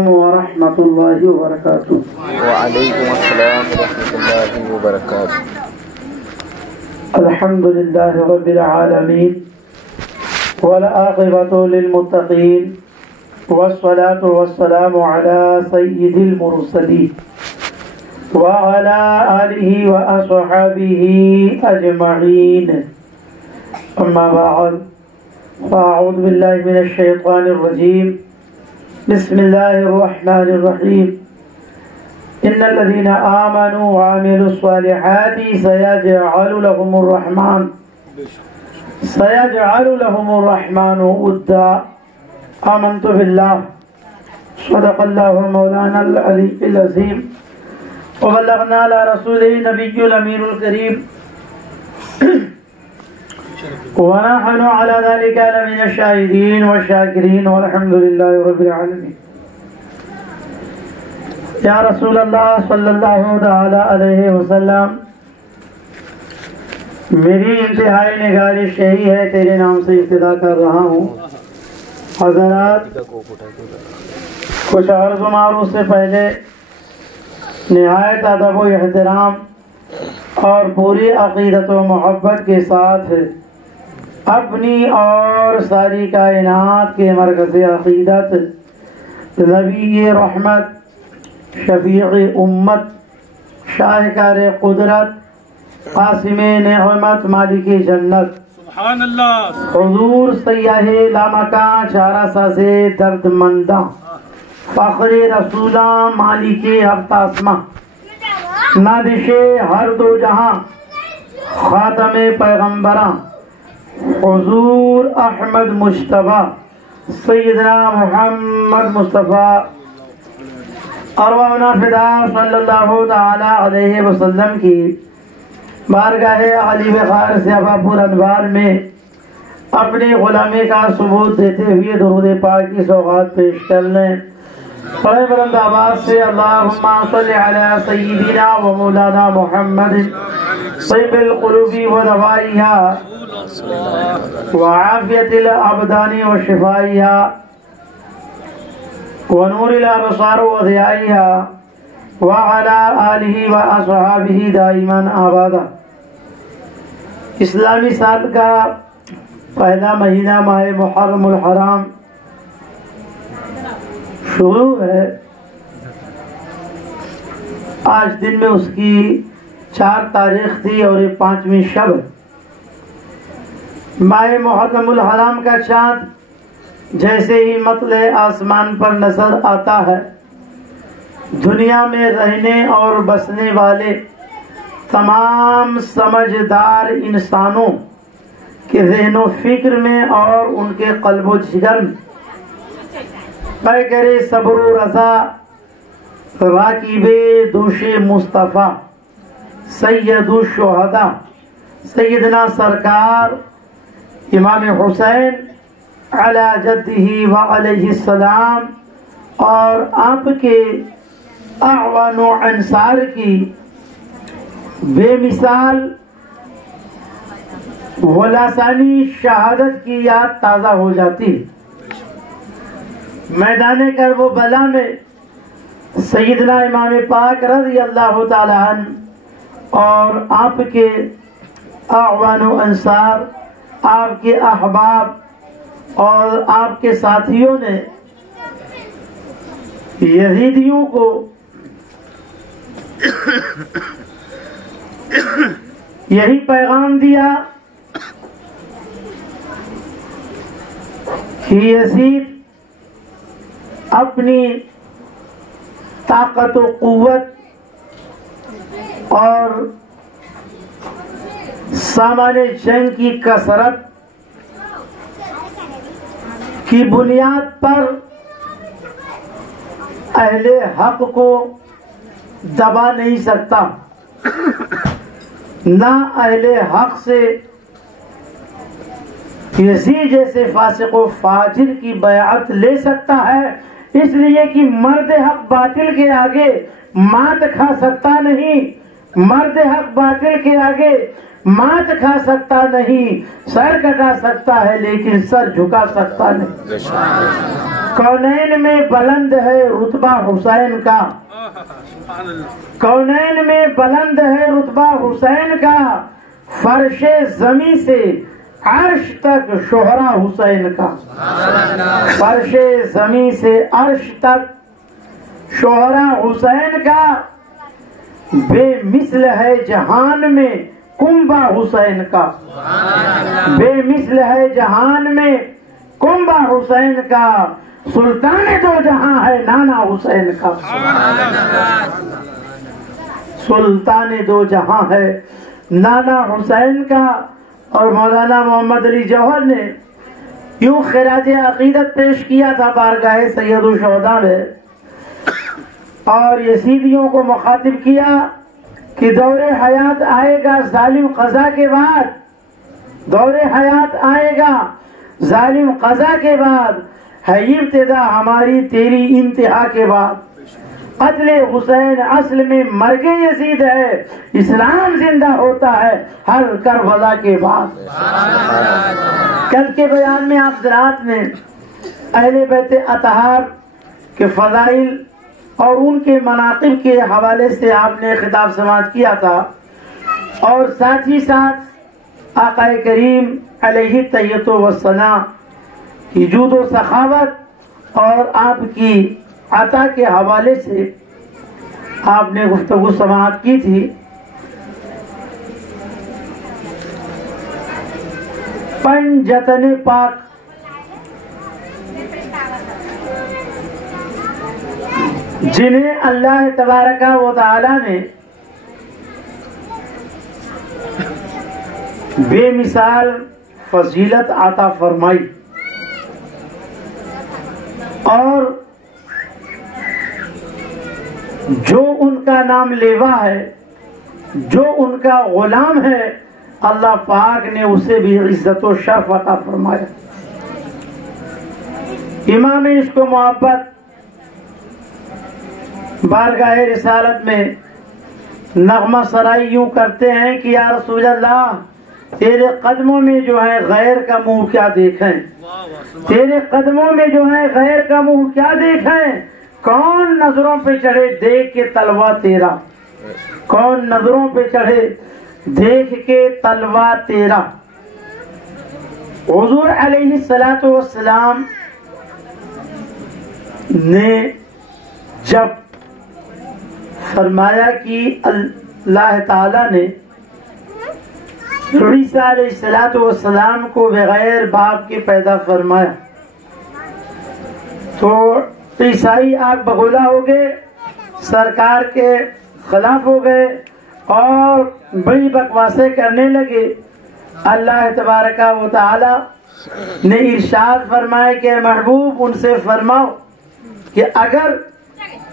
ورحمۃ اللہ وبرکاتہ۔ وعلیکم السلام ورحمۃ اللہ وبرکاتہ۔ الحمد للہ رب العالمین والعاقبۃ للمتقین والصلاة والسلام علی سید المرسلین وعلی آلہ واصحابہ اجمعین، اما بعد فاعوذ باللہ من الشیطان الرجیم، بسم اللہ الرحمن الرحیم۔ ان الذین آمنوا وعملوا الصالحات سیجعل لهم الرحمن ودا۔ آمنت باللہ، صدق اللہ مولانا العلی العظیم، وبلغنا علی رسولہ نبی الامین الکریم، ونحن على ذلك لمن الشاهدين والشاكرين والحمد لله رب العالمين۔ یا رسول اللہ صلی اللہ تعالی علیہ وسلم، میری انتہائی نگارش یہی ہے، تیرے نام سے ابتدا کر رہا ہوں۔ حضرات، کچھ عرض و معروف سے پہلے نہایت ادب و احترام اور پوری عقیدت و محبت کے ساتھ اپنی اور ساری کائنات کے مرکز عقیدت نبی رحمت، شفیع امت، شاہکار قدرت، قاسم نعمت، مالک جنت، سبحان اللہ، حضور سیاہ لامکان، چارہ ساز درد منداں، فخر رسولاں، مالک ابتاسماں، نادش ہر دو جہاں، خاتم پیغمبراں، حضور احمد مجتبیٰ سیدنا محمد مصطفیٰ ارواحنا فدا صلی اللہ تعالی علیہ وسلم کی بارگاہ علی وقار سے اباپور انوار میں اپنی غلامی کا ثبوت دیتے ہوئے درود پاک کی سوغات پیش کرنے، بڑے بلند آواز سے اللہم صلی علی سیدنا و مولانا محمد طیب القلوب و دوائیہا وعافیت الابدان و شفائیہا ونور الابصار و ضیائیہا وعلا آلہ و اصحابہ دائما آبادا۔ اسلامی سال کا پہلا مہینہ ماہ محرم الحرام شروع ہے۔ آج دن میں اس کی 4 تاریخ تھی اور یہ 5ویں شب۔ ماہ محرم الحرام کا چاند جیسے ہی مطلع آسمان پر نظر آتا ہے، دنیا میں رہنے اور بسنے والے تمام سمجھدار انسانوں کے ذہن و فکر میں اور ان کے قلب و جگر میں پیکر صبر و رضا، راکب دوش مصطفیٰ، سید الشہداء سیدنا سرکار امام حسین علی جدہ و علیہ السلام اور آپ کے اعوان و انصار کی بے مثال ولاسانی شہادت کی یاد تازہ ہو جاتی ہے۔ میدان کرب و بلا میں سیدنا امام پاک رضی اللہ تعالی عنہ اور آپ کے اعوان و انصار، آپ کے احباب اور آپ کے ساتھیوں نے یزیدیوں کو یہی پیغام دیا کہ یزید اپنی طاقت و قوت اور سامان جنگ کی کثرت کی بنیاد پر اہل حق کو دبا نہیں سکتا، نہ اہل حق سے یزید جیسے فاسق و فاجر کی بیعت لے سکتا ہے، اس لیے کہ مرد حق باطل کے آگے مات کھا سکتا نہیں، مرد حق باطل کے آگے مات کھا سکتا نہیں، سر کٹا سکتا ہے لیکن سر جھکا سکتا نہیں۔ کونین میں بلند ہے رتبہ حسین کا، کونین میں بلند ہے رتبہ حسین کا، فرش زمیں سے عرش تک شہرا حسین کا، فرش زمیں سے عرش تک شہرا حسین کا، بے مثل ہے جہان میں کنبہ حسین کا، بے مثل ہے جہان میں کنبہ حسین کا، سلطان دو جہاں ہے نانا حسین کا، سلطان دو جہاں ہے نانا حسین کا۔ اور مولانا محمد علی جوہر نے یوں خراج عقیدت پیش کیا تھا بارگاہ سید الشہداء میں، اور یزیدیوں کو مخاطب کیا کہ دور حیات آئے گا ظالم قضا کے بعد، دور حیات آئے گا ظالم قضا کے بعد، ہے ابتدا ہماری تیری انتہا کے بعد، قتل حسین اصل میں مرگ یزید ہے، اسلام زندہ ہوتا ہے ہر کربلا کے بعد۔ کل کے بیان میں آپ حضرات نے اہل بیت اطہار کے فضائل اور ان کے مناقب کے حوالے سے آپ نے خطاب سماعت کیا تھا، اور ساتھ ہی ساتھ آقا کریم علیہ التحیۃ والثناء کی جود و سخاوت اور آپ کی عطا کے حوالے سے آپ نے گفتگو سماعت کی تھی۔ پنجتن پاک جنہیں اللہ تبارک و تعالی نے بے مثال فضیلت عطا فرمائی، اور جو ان کا نام لیوا ہے، جو ان کا غلام ہے، اللہ پاک نے اسے بھی عزت و شرف عطا فرمایا۔ امام عشق و محبت بارگاہ رسالت میں نغمہ سرائی یوں کرتے ہیں کہ یا رسول اللہ تیرے قدموں میں جو ہے غیر کا منہ کیا دیکھیں، تیرے قدموں میں جو ہے غیر کا منہ کیا دیکھیں، کون نظروں پہ چڑھے دیکھ کے تلوا تیرا، کون نظروں پہ چڑھے دیکھ کے تلوا تیرا۔ حضور علیہ الصلوۃ والسلام نے جب فرمایا کہ اللہ تعالی نے عیسیٰ علیہ الصلوۃ والسلام کو بغیر باپ کے پیدا فرمایا، تو عیسائی آگ بگولا ہو گئے، سرکار کے خلاف ہو گئے اور بڑی بکواسیں کرنے لگے۔ اللہ تبارک و تعالی نے ارشاد فرمایا کہ اے محبوب ان سے فرماؤ کہ اگر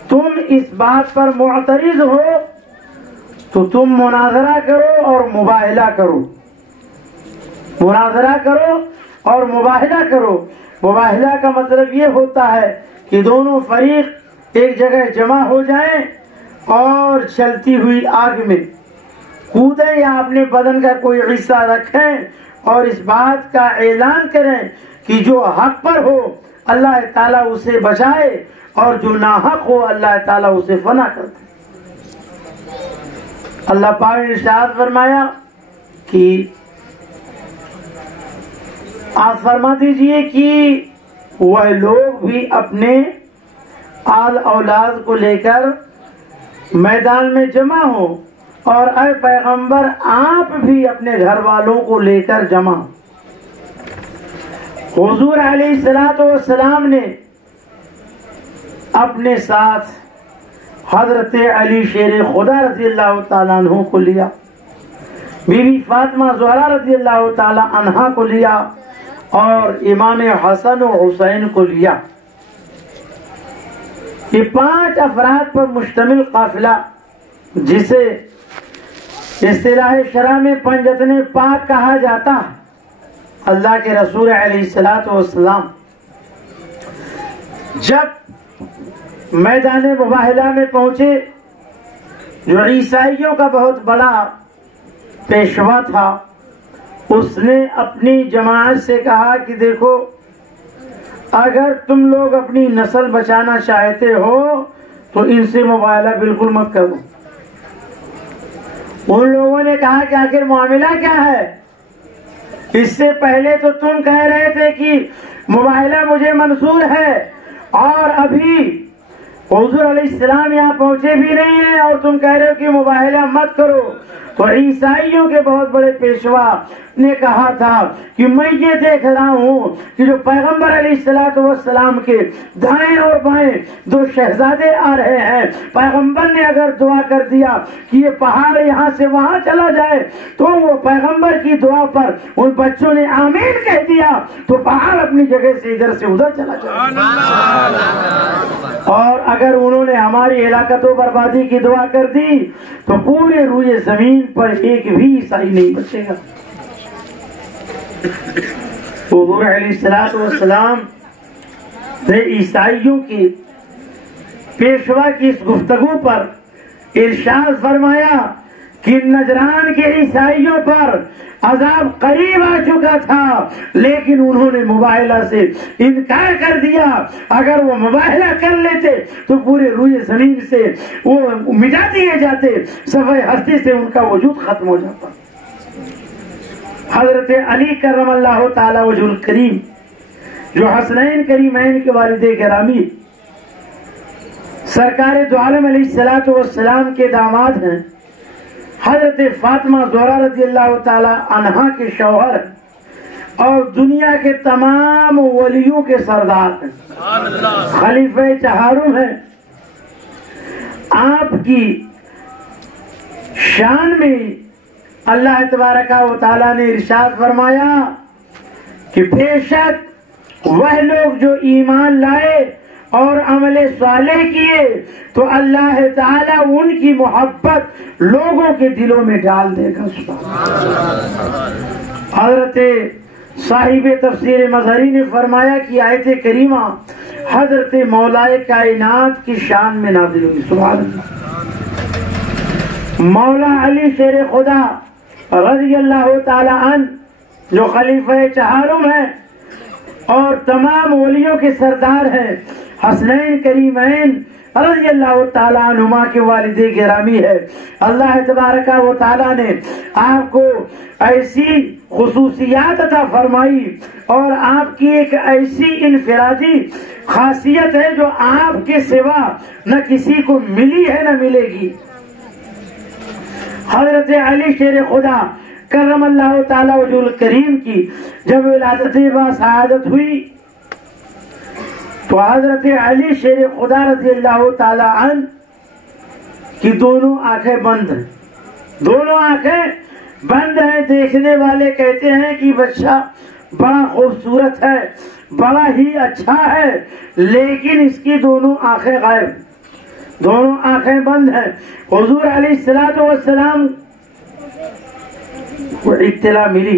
تم اس بات پر معترض ہو تو تم مناظرہ کرو اور مباہلہ کرو، مناظرہ کرو اور مباہلہ کرو۔ مباہلہ کا مطلب یہ ہوتا ہے کہ دونوں فریق ایک جگہ جمع ہو جائیں اور چلتی ہوئی آگ میں کودیں یا اپنے بدن کا کوئی حصہ رکھیں اور اس بات کا اعلان کریں کہ جو حق پر ہو اللہ تعالیٰ اسے بچائے اور جو ناحق ہو اللہ تعالیٰ اسے فنا کر دے۔ اللہ پاک نے ارشاد فرمایا کہ آپ فرما دیجئے کہ وہ لوگ بھی اپنے آل اولاد کو لے کر میدان میں جمع ہو، اور اے پیغمبر آپ بھی اپنے گھر والوں کو لے کر جمع ہو۔ حضور علیہ الصلوۃ والسلام نے اپنے ساتھ حضرت علی شیر خدا رضی اللہ تعالیٰ عنہ کو لیا، بی بی فاطمہ زہرا رضی اللہ تعالیٰ عنہا کو لیا، اور امام حسن و حسین کو لیا۔ یہ 5 افراد پر مشتمل قافلہ جسے اصطلاح شرع میں پنجتن پاک کہا جاتا ہے، اللہ کے رسول علیہ الصلوۃ والسلام جب میدان مباہلہ میں پہنچے، جو عیسائیوں کا بہت بڑا پیشوا تھا، اس نے اپنی جماعت سے کہا کہ دیکھو اگر تم لوگ اپنی نسل بچانا چاہتے ہو تو ان سے مباہلہ بالکل مت کرو. ان لوگوں نے کہا کہ آخر معاملہ کیا ہے؟ اس سے پہلے تو تم کہہ رہے تھے کہ مباہلہ مجھے منظور ہے، اور ابھی حضور علیہ السلام یہاں پہنچے بھی نہیں ہیں اور تم کہہ رہے ہو کہ مباہلہ مت کرو. تو عیسائیوں کے بہت بڑے پیشوا نے کہا تھا کہ میں یہ دیکھ رہا ہوں کہ جو پیغمبر علیہ السلام کے دائیں اور بائیں دو شہزادے آ رہے ہیں، پیغمبر نے اگر دعا کر دیا کہ یہ پہاڑ یہاں سے وہاں چلا جائے تو وہ پیغمبر کی دعا پر ان بچوں نے آمین کہہ دیا تو پہاڑ اپنی جگہ سے ادھر سے ادھر چلا جائے. اور اگر انہوں نے ہماری ہلاکت و بربادی کی دعا کر دی تو پورے روئے زمین پر ایک بھی عیسائی نہیں بچے گا. حضور علیہ السلام نے عیسائیوں کی پیشوا کی اس گفتگو پر ارشاد فرمایا کہ نجران کے عیسائیوں پر عذاب قریب آ چکا تھا لیکن انہوں نے مباہلہ سے انکار کر دیا. اگر وہ مباہلہ کر لیتے تو پورے روئے زمین سے وہ مٹا دیے جاتے، صفحہ ہستی سے ان کا وجود ختم ہو جاتا. حضرت علی کرم اللہ تعالی وجہ الکریم جو حسنین کریمین کے والد گرامی سرکار دو عالم علیہ السلام کے داماد ہیں، حضرت فاطمہ زہرا رضی اللہ تعالی عنہا کے شوہر اور دنیا کے تمام ولیوں کے سردار ہیں، خلیفہ چہارم ہیں. آپ کی شان میں اللہ تبارک و تعالیٰ نے ارشاد فرمایا کہ بے شک وہ لوگ جو ایمان لائے اور عمل صالح کیے تو اللہ تعالیٰ ان کی محبت لوگوں کے دلوں میں ڈال دے گا. حضرت صاحب تفسیر مظہری نے فرمایا کہ آیت کریمہ حضرت مولائے کائنات کی شان میں نازل ہوئی. سبحان اللہ. مولا علی شیر خدا رضی اللہ تعالی عنہ جو خلیفہ چہارم ہیں اور تمام ولیوں کے سردار ہیں، حسنین کریمین رضی اللہ تعالی عنہما کے والد گرامی ہے. اللہ تبارک و تعالی نے آپ کو ایسی خصوصیات عطا فرمائی اور آپ کی ایک ایسی انفرادی خاصیت ہے جو آپ کے سوا نہ کسی کو ملی ہے نہ ملے گی. حضرت علی شیر خدا کرم اللہ تعالی وجہ الکریم کی جب ولادت باسعادت ہوئی تو حضرت علی شیر خدا رضی اللہ تعالی عنہ کی دونوں آنکھیں بند ہیں. دونوں آنکھیں بند ہیں. دیکھنے والے کہتے ہیں کہ بچہ بڑا خوبصورت ہے، بڑا ہی اچھا ہے، لیکن اس کی دونوں آنکھیں غائب، دونوں آنکھیں بند ہیں. حضور علیہ السلام کو اطلاع ملی.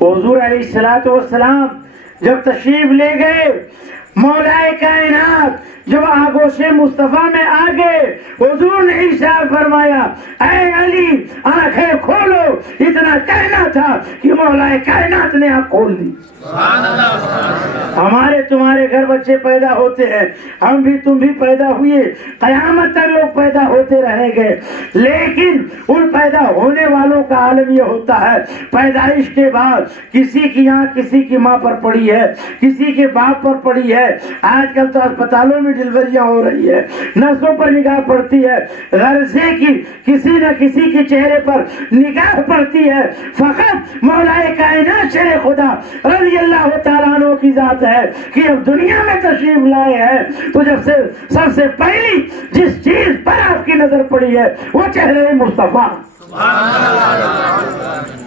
حضور علیہ السلام جب تشریف لے گئے مولا کائنات جب آگوش مصطفیٰ میں آگے حضور نے ارشاد فرمایا اے علی آنکھیں کھولو. اتنا کہنا تھا کہ مولا کائنات نے آنکھ کھول دی. ہمارے تمہارے گھر بچے پیدا ہوتے ہیں، ہم بھی تم بھی پیدا ہوئے، قیامت تک لوگ پیدا ہوتے رہیں گے، لیکن ان پیدا ہونے والوں کا عالم یہ ہوتا ہے پیدائش کے بعد کسی کی آنکھ کسی کی ماں پر پڑی ہے، کسی کے باپ پر پڑی ہے. آج کل تو اسپتالوں میں ڈلیوریاں ہو رہی ہے، نرسوں پر نگاہ پڑتی ہے، غرضے کی کسی نہ کسی کے چہرے پر نگاہ پڑتی ہے. فقط مولا کائنات شیر خدا رضی اللہ تعالیٰ عنہ کی ذات ہے کہ جب دنیا میں تشریف لائے ہیں تو جب سے سب سے پہلی جس چیز پر آپ کی نظر پڑی ہے وہ چہرے مصطفیٰ،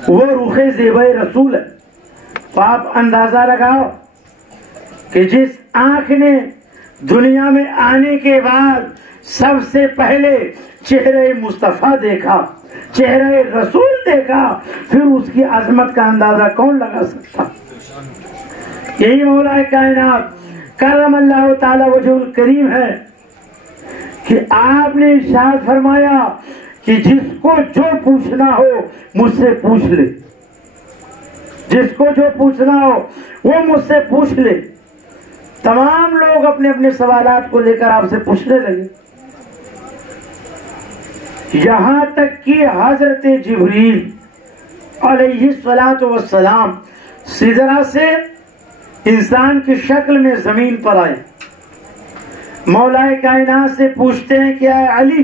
وہ روح زیبہ رسول ہے. تو آپ اندازہ لگاؤ کہ جس آنکھ نے دنیا میں آنے کے بعد سب سے پہلے چہرے مصطفیٰ دیکھا، چہرے رسول دیکھا، پھر اس کی عظمت کا اندازہ کون لگا سکتا. یہی مولا کائنات کرم اللہ تعالی وجہ الکریم ہے کہ آپ نے ارشاد فرمایا کہ جس کو جو پوچھنا ہو مجھ سے پوچھ لے، جس کو جو پوچھنا ہو وہ مجھ سے پوچھ لے. تمام لوگ اپنے اپنے سوالات کو لے کر آپ سے پوچھنے لگے، یہاں تک کہ حضرت جبریل علیہ الصلوۃ والسلام سدرہ سے انسان کی شکل میں زمین پر آئے، مولا کائنات سے پوچھتے ہیں کہ اے علی،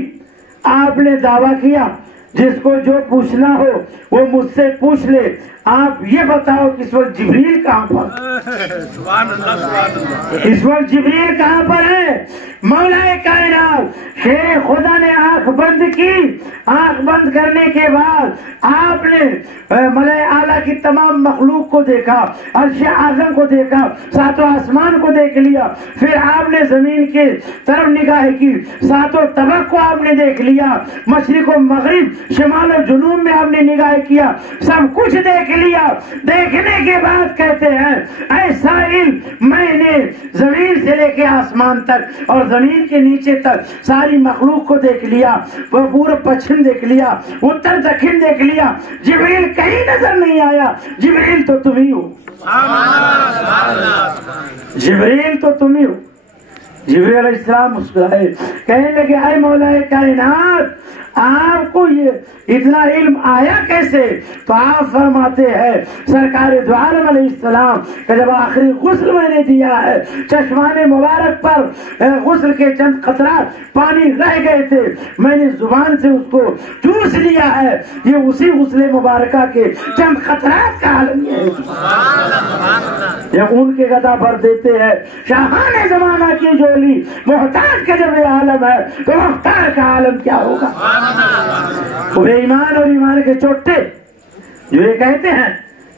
آپ نے دعویٰ کیا جس کو جو پوچھنا ہو وہ مجھ سے پوچھ لے، آپ یہ بتاؤ کہ اس وقت جبریل کہاں پر؟ اس وقت جبریل کہاں پر ہے؟ مولا کائنات شیر خدا نے آنکھ بند کی، آنکھ بند کرنے کے بعد آپ نے ملائے اعلیٰ کی تمام مخلوق کو دیکھا، عرش اعظم کو دیکھا، ساتوں آسمان کو دیکھ لیا، پھر آپ نے زمین کے طرف نگاہ کی، ساتوں طبق کو آپ نے دیکھ لیا، مشرق و مغرب، شمال و جنوب میں آپ نے نگاہ کیا، سب کچھ دیکھ لیا۔ دیکھنے کے بعد کہتے ہیں اے سائل، میں نے زمین سے لے کے آسمان تک اور زمین کے نیچے تک ساری مخلوق کو دیکھ لیا، وہ پورب پچھم دیکھ لیا، اتر دکھن دیکھ لیا، جبریل کہیں نظر نہیں آیا۔ جبریل تو تم ہی ہو، جبریل تو تم ہی ہو۔ جبریل علیہ السلام مسکرائے، کہنے لگے اے مولا کائنات، آپ کو یہ اتنا علم آیا کیسے؟ تو آپ فرماتے ہیں سرکار دو عالم علیہ السلام کہ جب آخری غسل میں نے دیا ہے، چشمان مبارک پر غسل کے چند قطرات پانی رہ گئے تھے، میں نے زبان سے اس کو چوس لیا ہے، یہ اسی غسل مبارکہ کے چند قطرات کا عالم ہے۔ جب ان کے گدا بھر دیتے ہیں شاہان زمانہ کی جولی، محتاج کا جب یہ عالم ہے تو مختار کا عالم کیا ہوگا؟ بے ایمان اور ایمان کے چوٹے جو یہ کہتے ہیں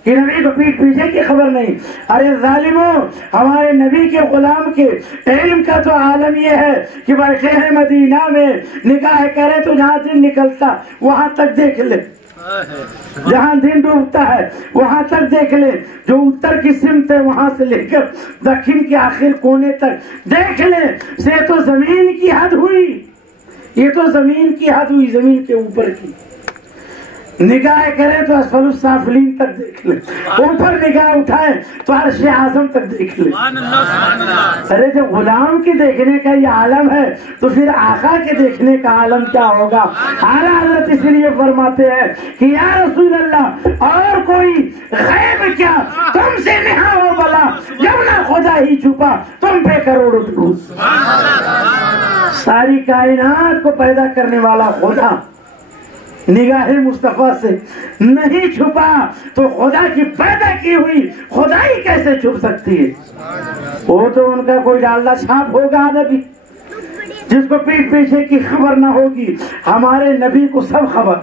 کہ نبی کو پیٹ پیچھے کی خبر نہیں، ارے ظالموں، ہمارے نبی کے غلام کے علم کا تو عالم یہ ہے کہ بیٹھے ہیں مدینہ میں، نگاہ کرے تو جہاں دن نکلتا وہاں تک دیکھ لے، جہاں دن ڈوبتا ہے وہاں تک دیکھ لے، جو اتر کی سمت ہے وہاں سے لے کر دکھن کے آخر کونے تک دیکھ لے، سے تو زمین کی حد ہوئی، یہ تو زمین کی حد ہوئی، زمین کے اوپر کی نگاہ کریں تو اسفل السافلین تک دیکھ لیں، اوپر نگاہ اٹھائیں تو عرش اعظم تک دیکھ لیں۔ ارے جب غلام کے دیکھنے کا یہ عالم ہے تو پھر آقا کے دیکھنے کا عالم کیا ہوگا؟ اعلیٰ حضرت اس لیے فرماتے ہیں کہ یا رسول اللہ، اور کوئی غیب کیا تم سے نہا ہو بلا، جب نہ خدا ہی چھپا تم پہ کروڑوں درود۔ ساری کائنات کو پیدا کرنے والا خدا نگاہ مصطفیٰ سے نہیں چھپا تو خدا کی پیدا کی ہوئی خدائی کیسے چھپ سکتی ہے؟ وہ تو ان کا کوئی ڈالڈا چھاپ ہوگا نبی، جس کو پیٹ پیچھے کی خبر نہ ہوگی۔ ہمارے نبی کو سب خبر،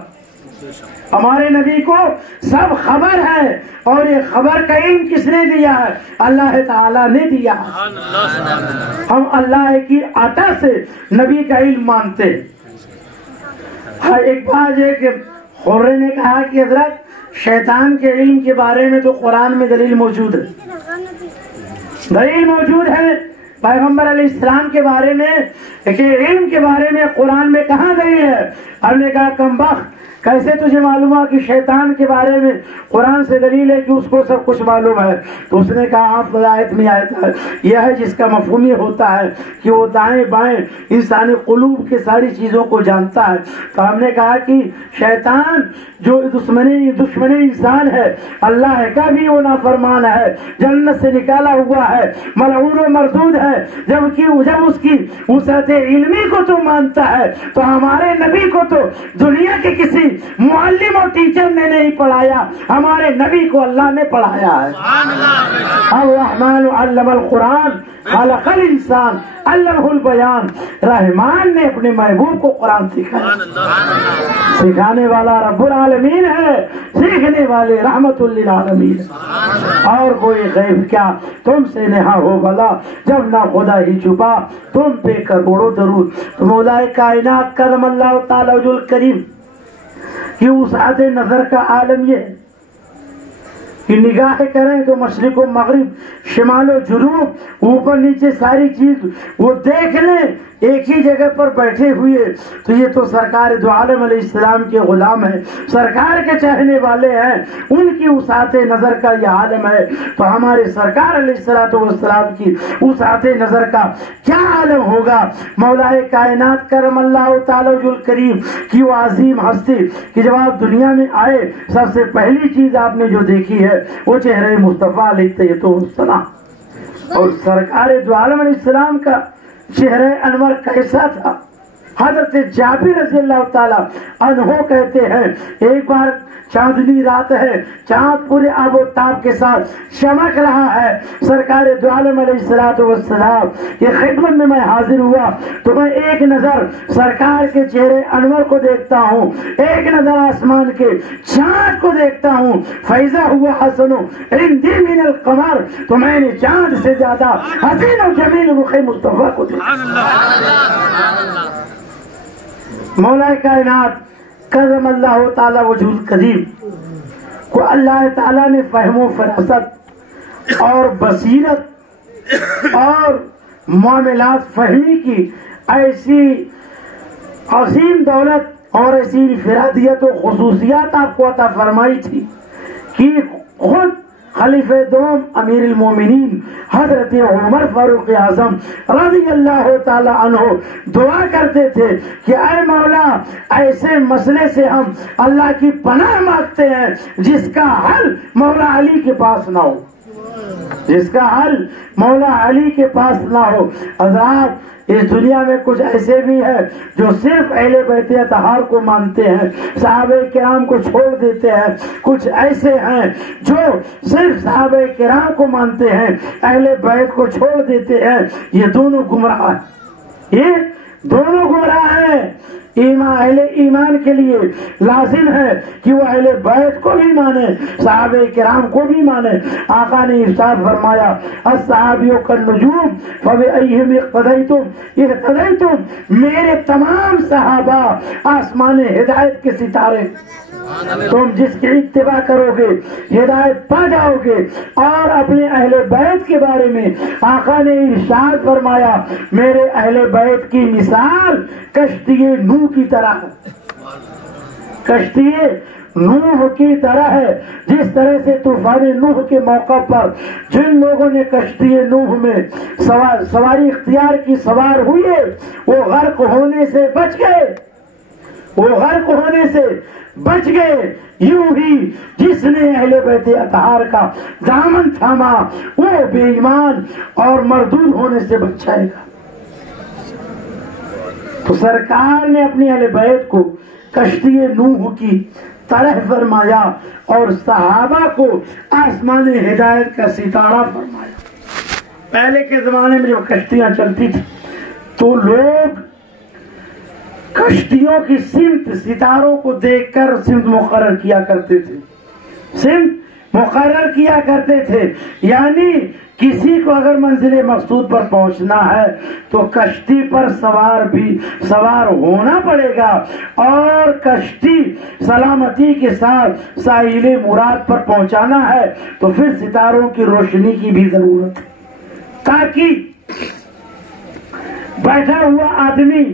ہمارے نبی کو سب خبر ہے، اور یہ خبر کا علم کس نے دیا ہے؟ اللہ تعالیٰ نے دیا۔ ہم اللہ کی عطا سے نبی کا علم مانتے ہیں۔ ایک بار ایک خورے نے کہا کہ حضرت شیطان کے علم کے بارے میں تو قرآن میں دلیل موجود ہے، دلیل موجود ہے پیغمبر علیہ السلام کے بارے میں کہ علم کے بارے میں قرآن میں کہاں دلیل ہے؟ ہم نے کہا کم بخت، کیسے تجھے معلوم ہے کہ شیطان کے بارے میں قرآن سے دلیل ہے کہ اس کو سب کچھ معلوم ہے؟ تو اس نے کہا آپ آیت میں آیت ہے، یہ ہے جس کا مفہوم یہ ہوتا ہے کہ وہ دائیں بائیں انسانی قلوب کے ساری چیزوں کو جانتا ہے۔ تو ہم نے کہا کہ شیطان جو دشمن انسان ہے، اللہ کا بھی وہ نافرمان ہے، جنت سے نکالا ہوا ہے، ملعون و مردود ہے، جب اس کی وسعت علمی کو تو مانتا ہے تو ہمارے نبی کو تو دنیا کے کسی معلم اور ٹیچر نے نہیں پڑھایا، ہمارے نبی کو اللہ نے پڑھایا ہے۔ الرحمن علم القرآن خلق الانسان علمہ البیان، رحمان نے اپنے محبوب کو قرآن سکھایا، سکھانے والا رب العالمین ہے، سیکھنے والے رحمت للعالمین۔ اور کوئی غیب کیا تم سے نہا ہو بلا، جب نہ خدا ہی چھپا تم پہ کروڑوں درود۔ تو مولا کائنات کرم اللہ تعالی وجہ الکریم کہ وسعت نظر کا عالم یہ ہے کہ نگاہ کریں تو مشرق و مغرب، شمال و جنوب، اوپر نیچے ساری چیز وہ دیکھ لیں ایک ہی جگہ پر بیٹھے ہوئے تو یہ تو سرکار دو عالم علیہ السلام کے غلام ہیں، سرکار کے چاہنے والے ہیں، ان کی وسعت نظر کا یہ عالم ہے، تو ہمارے سرکار علیہ السلام کی وسعت نظر کا کیا عالم ہوگا؟ مولا کائنات کرم اللہ تعالی الکریم کی وہ عظیم ہستی کہ جب آپ دنیا میں آئے سب سے پہلی چیز آپ نے جو دیکھی ہے وہ چہرے مصطفیٰ علیہ السلام، اور سرکار دو عالم علیہ السلام کا چہرہ انور کیسا تھا؟ حضرت جابر رضی اللہ تعالی عنہ کہتے ہیں ایک بار چاندنی رات ہے، چاند پورے آب و تاب کے ساتھ چمک رہا ہے، سرکار دو عالم علیہ السلام یہ خدمت میں میں حاضر ہوا تو میں ایک نظر سرکار کے چہرے انور کو دیکھتا ہوں، ایک نظر آسمان کے چاند کو دیکھتا ہوں، فیضا ہوا حسن عندی من القمر، تو میں نے چاند سے زیادہ حسین و جمیل رخ مصطفیٰ کو دیکھا۔ مولا کائنات کرم اللہ تعالی وجہ الکریم کو اللہ تعالیٰ نے فہم و فراست اور بصیرت اور معاملات فہمی کی ایسی عظیم دولت اور ایسی انفرادیت و خصوصیات آپ کو عطا فرمائی تھی کہ خود خلیفہ دوم امیر المومنین حضرت عمر فاروق اعظم رضی اللہ تعالی عنہ دعا کرتے تھے کہ اے مولا ایسے مسئلے سے ہم اللہ کی پناہ مانگتے ہیں جس کا حل مولا علی کے پاس نہ ہو، جس کا حل مولا علی کے پاس نہ ہو۔ حضرات اس دنیا میں کچھ ایسے بھی ہیں جو صرف اہل بیت اطہار کو مانتے ہیں، صحابہ کرام کو چھوڑ دیتے ہیں، کچھ ایسے ہیں جو صرف صحابہ کرام کو مانتے ہیں، اہل بیت کو چھوڑ دیتے ہیں۔ یہ دونوں گمراہ ہیں، یہ دونوں گمراہ ہیں۔ اہل ایمان کے لیے لازم ہے کہ وہ اہل بیت کو بھی مانے، صحابہ کرام کو بھی مانے۔ آقا نے ارشاد فرمایا الصحابی کالنجوم فبأیہم اقتدیتم، میرے تمام صحابہ آسمان ہدایت کے ستارے، تم جس کی اتباع کرو گے ہدایت پا جاؤ گے۔ اور اپنے اہل بیت کے بارے میں آقا نے ارشاد فرمایا میرے اہل بیت کی مثال کشتی نوح کی طرح ہے، کشتی نوح کی طرح ہے۔ جس طرح سے طوفان نوح کے موقع پر جن لوگوں نے کشتی نوح میں سواری اختیار کی، سوار ہوئے، وہ غرق ہونے سے بچ گئے، وہ غرق ہونے سے بچ گئے۔ یوں ہی جس نے اہل بیت اطہار کا دامن تھاما وہ بے ایمان اور مردود ہونے سے بچ جائے گا۔ تو سرکار نے اپنی اہل بیت کو کشتی نوح کی طرح فرمایا اور صحابہ کو آسمان ہدایت کا ستارہ فرمایا۔ پہلے کے زمانے میں جب کشتیاں چلتی تھی تو لوگ کشتیوں کی سمت ستاروں کو دیکھ کر سمت مقرر کیا کرتے تھے، سمت مقرر کیا کرتے تھے، یعنی کسی کو اگر منزل مقصود پر پہنچنا ہے تو کشتی پر سوار ہونا پڑے گا، اور کشتی سلامتی کے ساتھ ساحل مراد پر پہنچانا ہے تو پھر ستاروں کی روشنی کی بھی ضرورت ہے تاکہ بیٹھا ہوا آدمی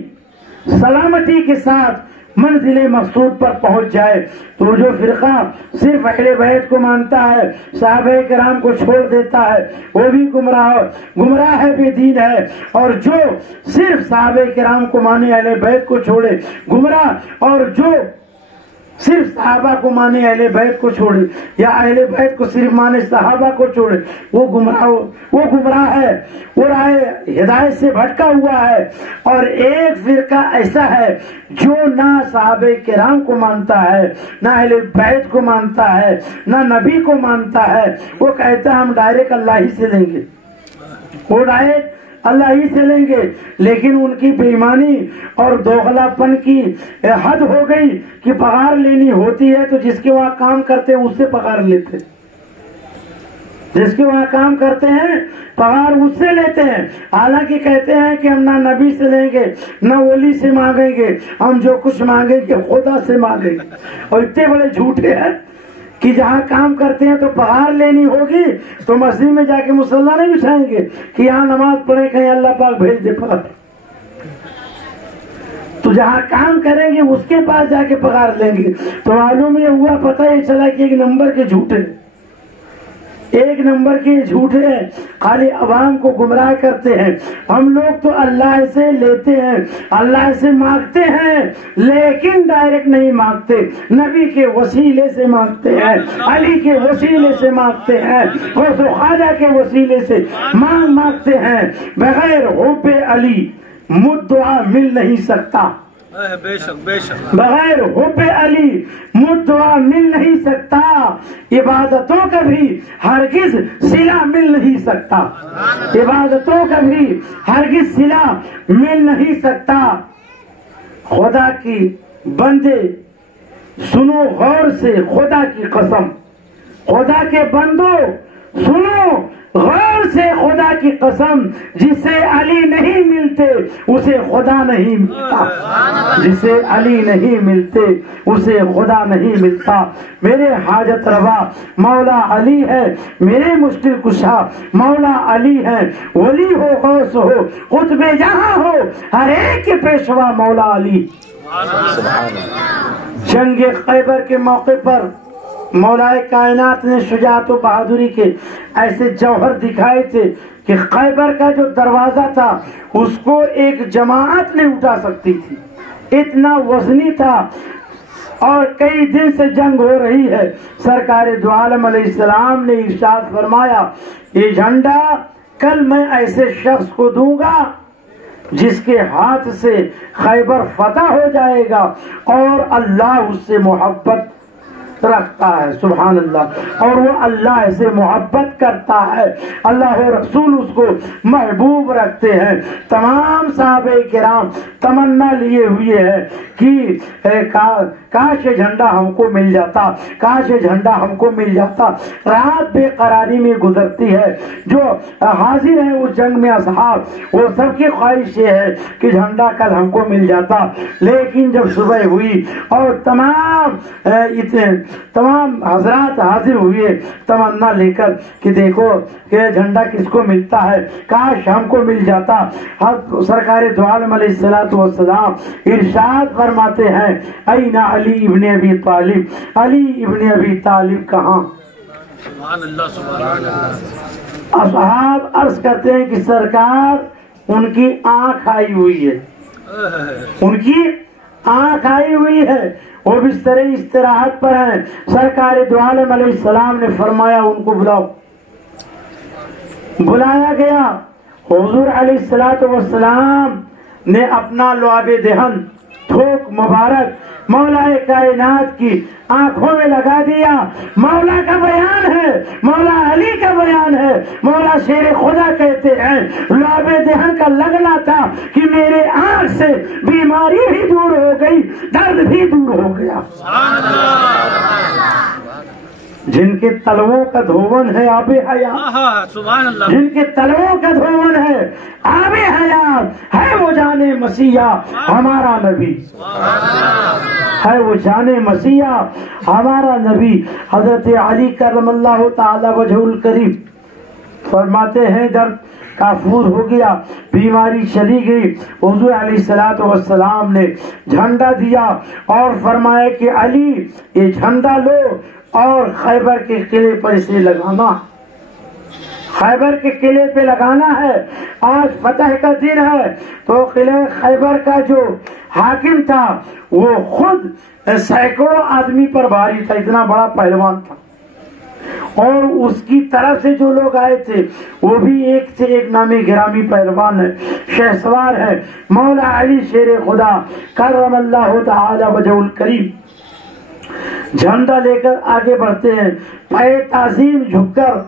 سلامتی کے ساتھ منزل مقصود پر پہنچ جائے۔ تو جو فرقہ صرف اہل بیت کو مانتا ہے، صحابہ کرام کو چھوڑ دیتا ہے، وہ بھی گمراہ ہے، بے دین ہے، اور جو صرف صحابہ کرام کو مانے اہل بیت کو چھوڑے گمراہ، اور جو صرف صحابہ کو مانے اہل بیت کو چھوڑے یا اہل بیت کو صرف مانے صحابہ کو چھوڑے وہ گمراہ ہے، وہ راہ ہدایت سے بھٹکا ہوا ہے۔ اور ایک فرقہ ایسا ہے جو نہ صحابہ کرام کو مانتا ہے، نہ اہل بیت کو مانتا ہے، نہ نبی کو مانتا ہے، وہ کہتا ہے ہم ڈائریکٹ اللہ ہی سے لیں گے، وہ ڈائریکٹ اللہ ہی سے لیں گے، لیکن ان کی بے ایمانی اور دوغلا پن کی حد ہو گئی کہ پگار لینی ہوتی ہے تو جس کے وہاں کام کرتے ہیں اس سے پگار لیتے، جس کے وہاں کام کرتے ہیں پگار اس سے لیتے ہیں، حالانکہ کہتے ہیں کہ ہم نہ نبی سے لیں گے نہ ولی سے مانگیں گے، ہم جو کچھ مانگیں گے خدا سے مانگیں گے۔ اور اتنے بڑے جھوٹے ہیں کہ جہاں کام کرتے ہیں تو پگار لینی ہوگی تو مسجد میں جا کے مصلی نہیں بچھائیں گے کہ یہاں نماز پڑھے کہیں اللہ پاک بھیج دے پگار۔ جہاں کام کریں گے اس کے پاس جا کے پگار لیں گے. تو معلوم یہ ہوا، پتہ یہ چلا کہ ایک نمبر کے جھوٹے، ایک نمبر کے جھوٹے ہیں، خالی عوام کو گمراہ کرتے ہیں. ہم لوگ تو اللہ سے لیتے ہیں، اللہ سے مانگتے ہیں، لیکن ڈائریکٹ نہیں مانگتے، نبی کے وسیلے سے مانگتے ہیں، علی کے وسیلے سے مانگتے ہیں، غوث و خواجہ کے وسیلے سے مانگتے ہیں. بغیر حب علی مدعا مل نہیں سکتا، بے شک بے شک. بغیر حب علی مدعا مل نہیں سکتا. عبادتوں کا بھی ہرگز صلہ مل نہیں سکتا، عبادتوں کا بھی ہرگز صلہ مل نہیں سکتا. خدا کی بندے سنو غور سے، خدا کی قسم، خدا کے بندو سنو غور سے، خدا کی قسم، جسے علی نہیں ملتے اسے خدا نہیں ملتا، جسے علی نہیں ملتے اسے خدا نہیں ملتا. میرے حاجت روا مولا علی ہے، میرے مشکل کشا مولا علی ہے. ولی ہو، غوث ہو، قطب جہاں ہو، ہر ایک کے پیشوا مولا علی. جنگ خیبر کے موقع پر مولا کائنات نے شجاعت و بہادری کے ایسے جوہر دکھائے تھے کہ خیبر کا جو دروازہ تھا اس کو ایک جماعت نہیں اٹھا سکتی تھی، اتنا وزنی تھا. اور کئی دن سے جنگ ہو رہی ہے. سرکار دو عالم علیہ السلام نے ارشاد فرمایا، یہ جھنڈا کل میں ایسے شخص کو دوں گا جس کے ہاتھ سے خیبر فتح ہو جائے گا اور اللہ اس سے محبت رکھتا ہے. سبحان اللہ. اور وہ اللہ سے محبت کرتا ہے، اللہ رسول اس کو محبوب رکھتے ہیں. تمام صحابہ کرام تمنا لیے ہوئے ہیں کہ کاش یہ جھنڈا ہم کو مل جاتا، کاش یہ جھنڈا ہم کو مل جاتا. رات بے قراری میں گزرتی ہے. جو حاضر ہیں اس جنگ میں اصحاب، وہ سب کی خواہش یہ ہے کہ جھنڈا کل ہم کو مل جاتا. لیکن جب صبح ہوئی اور تمام حضرات حاضر ہوئے تمنا لے کر کہ دیکھو کہ جھنڈا کس کو ملتا ہے، کاش ہم کو مل جاتا. سرکار دو عالم علیہ السلام ارشاد فرماتے ہیں، این علی ابن ابی طالب، علی ابن ابی طالب کہاں؟ سبحان اللہ سبحان اللہ. اصحاب عرض کرتے ہیں کہ سرکار ان کی آنکھ آئی ہوئی ہے، ان کی آنکھ آئی ہوئی ہے، وہ بستر استراحت پر ہیں. سرکار دو عالم علیہ السلام نے فرمایا ان کو بلاؤ. بلایا گیا. حضور علیہ السلام نے اپنا لعاب دہن، تھوک مبارک مولا کائنات کی آنکھوں میں لگا دیا. مولا کا بیان ہے، مولا علی کا بیان ہے. مولا شیر خدا کہتے ہیں لعاب دہن کا لگنا تھا کہ میرے آنکھ سے بیماری بھی دور ہو گئی، درد بھی دور ہو گیا. جن کے تلووں کا دھون ہے آب حیات، سبحان اللہ. جن کے تلووں کا دھون ہے آب حیات، ہے وہ جانے مسیحا ہمارا نبی، ہے وہ جانے مسیحا ہمارا نبی. حضرت علی کرم اللہ تعالی وجہ الکریم فرماتے ہیں درد کافور ہو گیا، بیماری چلی گئی. حضور علیہ السلام نے جھنڈا دیا اور فرمایا کہ علی یہ جھنڈا لو اور خیبر کے قلعے پر اسے لگانا، خیبر کے قلعے پہ لگانا ہے. آج فتح کا دن ہے. تو قلعہ خیبر کا جو حاکم تھا وہ خود سینکڑوں آدمی پر بھاری تھا، اتنا بڑا پہلوان تھا. اور اس کی طرف سے جو لوگ آئے تھے وہ بھی ایک سے ایک نامی گرامی پہلوان ہے، شہسوار ہے. مولا علی شیر خدا کرم اللہ تعالی وجہ الکریم جھنڈا لے کر آگے بڑھتے ہیں، پائے تعظیم جھک کر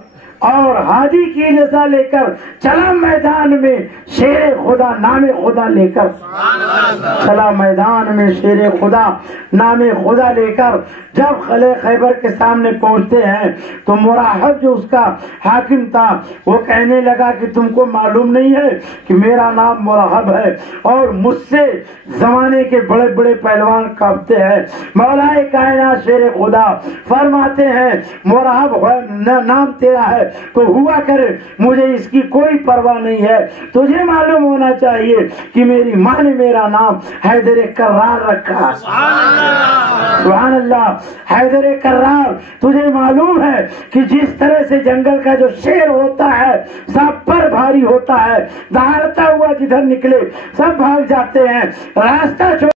اور ہادی کی رضا لے کر چلا میدان میں شیر خدا نام خدا لے کر، چلا میدان میں شیر خدا نام خدا لے کر. جب قلعہ خیبر کے سامنے پہنچتے ہیں تو مراحب جو اس کا حاکم تھا وہ کہنے لگا کہ تم کو معلوم نہیں ہے کہ میرا نام مراحب ہے اور مجھ سے زمانے کے بڑے بڑے پہلوان کانپتے ہیں. مولا کائنات شیر خدا فرماتے ہیں مراحب نام تیرا ہے تو ہوا کرے، مجھے اس کی کوئی پرواہ نہیں ہے۔ تجھے معلوم ہونا چاہیے کہ میری ماں نے میرا نام حیدر کرار رکھا۔ سبحان اللہ۔ حیدر کرار، تجھے معلوم ہے کہ جس طرح سے جنگل کا جو شیر ہوتا ہے سب پر بھاری ہوتا ہے، دہاڑتا ہوا جدھر نکلے سب بھاگ جاتے ہیں، راستہ